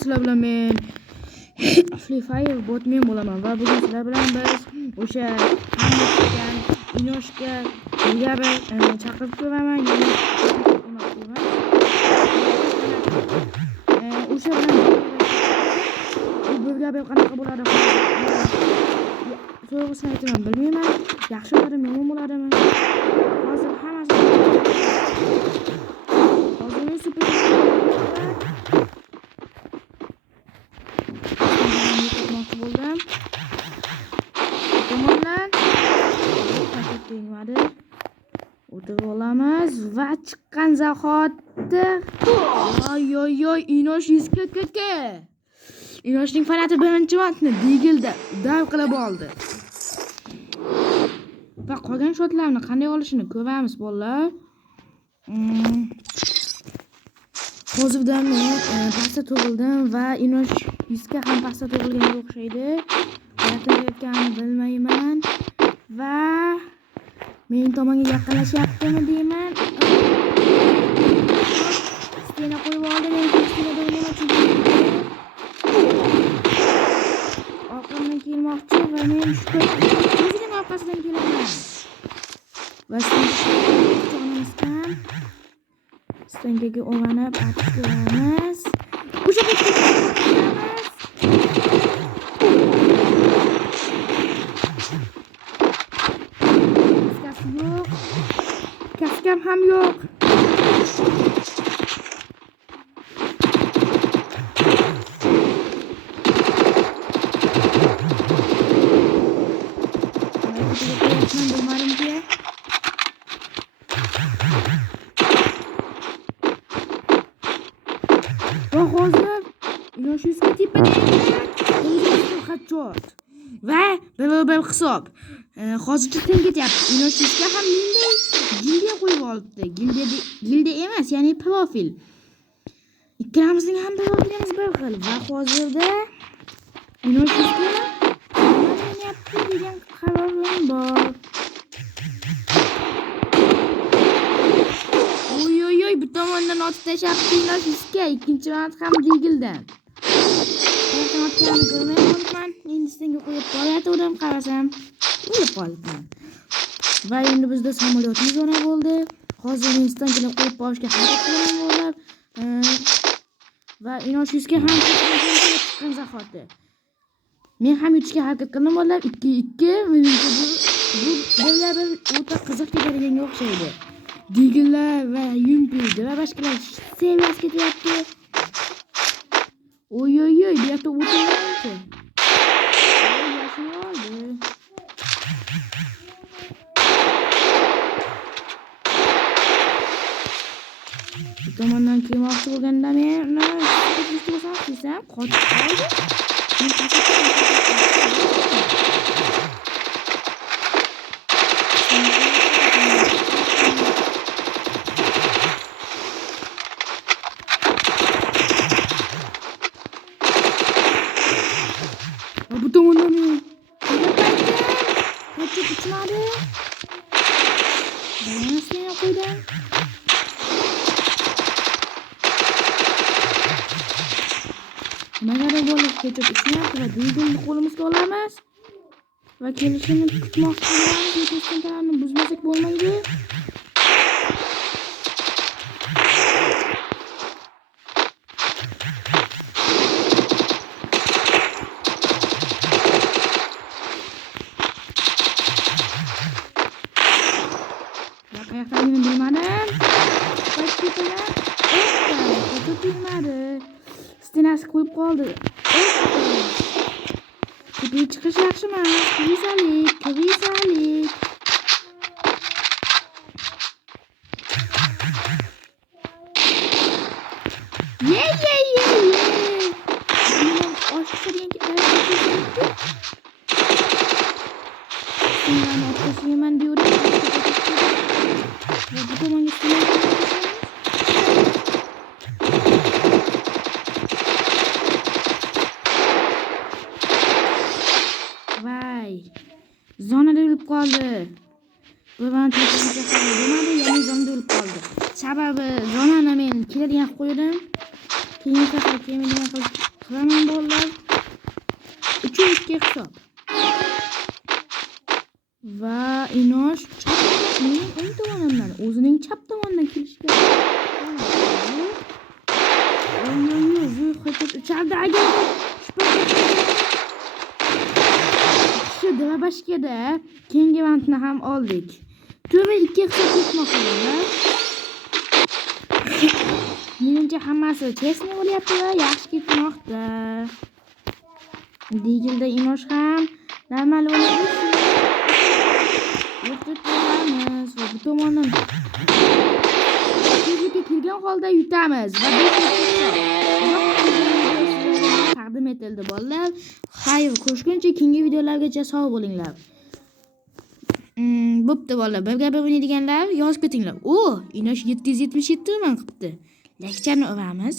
sizlar bilan men Free Fire botmen bo'laman va bugun sizlar bilan biz o'sha hammadan Inoshga ilgari chaqirib ko'raman. O'sha bu birga qanaqa bo'ladi? To'g'risini aytaman, bilmayman. Yaxshi bo'ladimi, yomon bo'ladimi? Hozir hammasi super bo'ldim. Tomondan tegmadi. O'tirib olamiz va chiqqan zahoti oy Inosh 140 ga. Inoshning fanati birinchi vaqtni Digilda dav qilib oldi. Va qolgan shotlarni qanday olishini ko'ramiz bolalar. Hozirdan men pasta to'g'ildim va Inosh 100 ga ham pasta to'g'ilganga o'xshaydi. Qayerdan bilmayman va men tomonga yaqinlashyaptimi deyman. Stena qo'yib oldim, men stena o'ynamoqchi chunki orqamdan kelmoqchi va men o'zining orqasidan kelaman. Va stengaga o'rganib atib o'sha kaskam ham yo'q. Va hozir Inosh 100 ga tepada xatchot va bir hisob. Hozircha teng ketyapti. Inosh 100 ga ham menday gildiya qo'yib olibdi. Gildiya emas, ya'ni profil. Ikkalamizning ham profilimiz bir xil va hozirda Inosh 100 ga o'ynayapti degan qarorim bor. Bu tomondan otib tashlabdi Inosh 100 ga, ikkinchi vaqt ham Digildan. Ko'rmayapman. Endi senga qo'yib qo'yatdim, qarasam o'lib qolibman. Va endi bizda samolyotimiz ona bo'ldi. Hozir instantga qo'yib borishga harakat qilaman. Va Inosh 100 ga ham chiqqan zahoti. Men ham yutishga harakat qildim bolalar. 2-2 menimcha bu bir o'ta qiziq kelayotganga o'xshaydi. Digillar va Yumpidi va boshqalar seviyasi ketyapti. Oy, bu yerda o'tiryapti. Yaxshi oldi. Bu tomondan kelmoqchi bo'lganda men desam, qotib qoldi. Bu tomondan men kaçıp uçmadı. Ben nasıl yapıyordum? Nimaga bo'lib ketib ishlayapti va Digilni qo'limizga olamiz va kelishini kutmoqchimiz. Yetishganlarni buzmasak bo'lmaydi. Qayerdan bilmadim. Qayerdan bilmadim. Stenasi qo'yib qoldi. Tepaga chiqish yaxshi emas. Krizalik. Ye. Oshqo'shga degan Stenani oshqo'shgaman deyapti. Va bu tomonga zonada o'lib qoldi. Bilan tekshirishga qaror bo'lmadi, ya'ni zonada o'lib qoldi. Sababi zonani men keladigan qo'ydim. Keyin safar kelmaydigan qilib 2 hisob. Va Inosh mening o'ng tomonimdan, o'zining chap tomonidan kelishga. Qo'yib uchardi agar shu Dabashkada keyingi vantni ham oldik. To'g'ri 2 hisob ketmoqda. Menimcha hammasi chesni bo'lyapti va yaxshi ketmoqda. Digilda Inosh ham normal bo'ladi. Yutamiz va bu tomondan kirgan holda yutamiz va taqdim etildi bolalar. Xayr, ko'rishguncha keyingi videolargacha sog' bo'linglar. Bo'pti bolalar, birga o'ynaydiganlar yozib ketinglar. Inosh 777 man qilibdi. Lekchani uramiz.